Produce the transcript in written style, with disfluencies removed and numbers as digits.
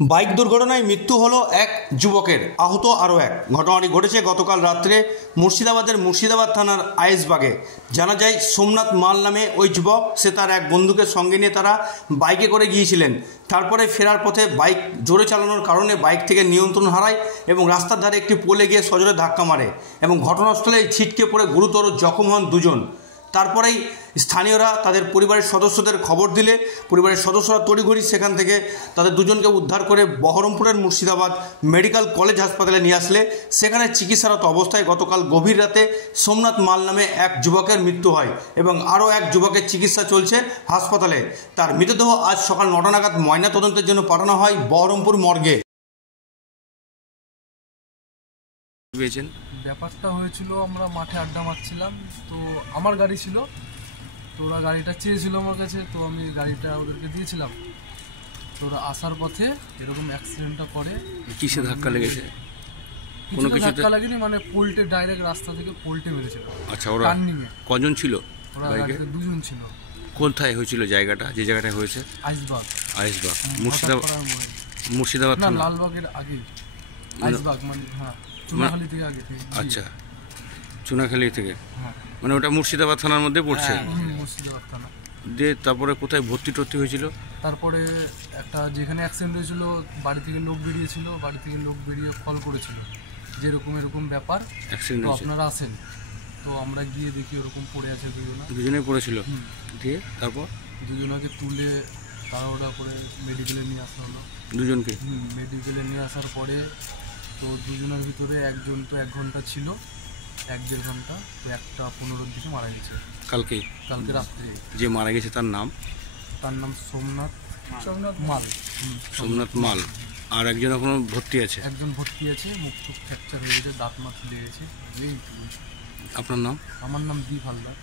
Bike দুর্ঘটনায় মৃত্যু হলো এক যুবকের, আহত আরও এক। ঘটনাটি ঘটেছে গতকাল রাত্রে মুর্শিদাবাদ থানার আইসবাগে। জানা যায় সোমনাথ মাল নামে ওই যুবক, সে তার এক বন্ধুকে সঙ্গে নিয়ে তারা বাইকে করে গিয়েছিলেন। তারপরে ফেরার পথে বাইক জোরে চালানোর কারণে বাইক থেকে নিয়ন্ত্রণ হারায় এবং রাস্তার ধারে একটি পোলে গিয়ে সজোরে ধাক্কা মারে এবং ঘটনাস্থলে ছিটকে পড়ে গুরুতর জখম হন দুজন। তারপরেই স্থানীয়রা তাদের পরিবারের সদস্যদের খবর দিলে পরিবারের সদস্যরা তড়িঘড়ি সেখান থেকে তাদের দুজনকে উদ্ধার করে বহরমপুরের মুর্শিদাবাদ মেডিকেল কলেজ হাসপাতালে নিয়ে আসলে সেখানে চিকিৎসারত অবস্থায় গতকাল গভীর রাতে সোমনাথ মাল নামে এক যুবকের মৃত্যু হয় এবং আরও এক যুবকের চিকিৎসা চলছে হাসপাতালে। তার মৃতদেহ আজ সকাল ৯টা নাগাদ ময়নাতদন্তের জন্য পাঠানো হয় বহরমপুর মর্গে। ব্যাপারটা হয়েছিল, আমরা মাঠে আড্ডা মারছিলাম, তো আমার গাড়ি ছিল, তো ওরা গাড়িটা চেয়েছিল আমার কাছে, তো আমি গাড়িটা ওদেরকে দিয়েছিলাম। তো ওরা আসার পথে এরকম অ্যাক্সিডেন্টটা করে। কিসে ধাক্কা লেগেছে? কোনো কিছু ধাক্কা লাগেনি, মানে পোল্টে ডাইরেক্ট রাস্তা থেকে পোল্টে মেরেছিল। আচ্ছা, ওরা কজন ছিল? ওরা গাড়িতে দুজন ছিল। কোথায় হয়েছিল জায়গাটা, যে জায়গাটায় হয়েছে? আইসবাগ। মুর্শিদাবাদ না, লালবাগের আগে আইসবাগ, মানে হ্যাঁ চুনাখালী থেকে আগে। আচ্ছা, চুনাখালী থেকে, মানে ওটা মুর্শিদাবাদ থানার মধ্যে পড়ছে। মুর্শিদাবাদ থানা। দিয়ে তারপরে কোথায় ভর্তি হয়েছিল? তারপরে একটা যেখানে অ্যাক্সিডেন্ট হয়েছিল বাড়ি থেকে লোক বেরিয়েছিল, বাড়ি থেকে লোক বেরিয়ে কল করেছিল যে এরকম ব্যাপার, তো আপনারা আসেন। তো আমরা গিয়ে দেখি ওরকম পড়ে আছে দুজনেই পড়েছিল। দিয়ে তারপর দুজনকে তুলে তাড়াহুড়া করে মেডিকেলে নিয়ে আসা হলো। দুজনকে মেডিকেলে নিয়ে আসার পরে তো দুজনের ভিতরে একজন তো 1 ঘন্টা ছিল, 1-1.5 ঘন্টা, তো 1:15-র দিকে মারা গেছে। কালকে রাত্রে যে মারা গেছে তার নাম সোমনাথ মাল। সোমনাথ মাল। আর একজন এখনো ভর্তি আছে? একজন ভর্তি আছে, মুখ টুক ফ্র্যাকচার হয়ে গেছে, দাঁত মাথা লেগেছে। আপনার নাম? আমার নাম দীপ হালদার।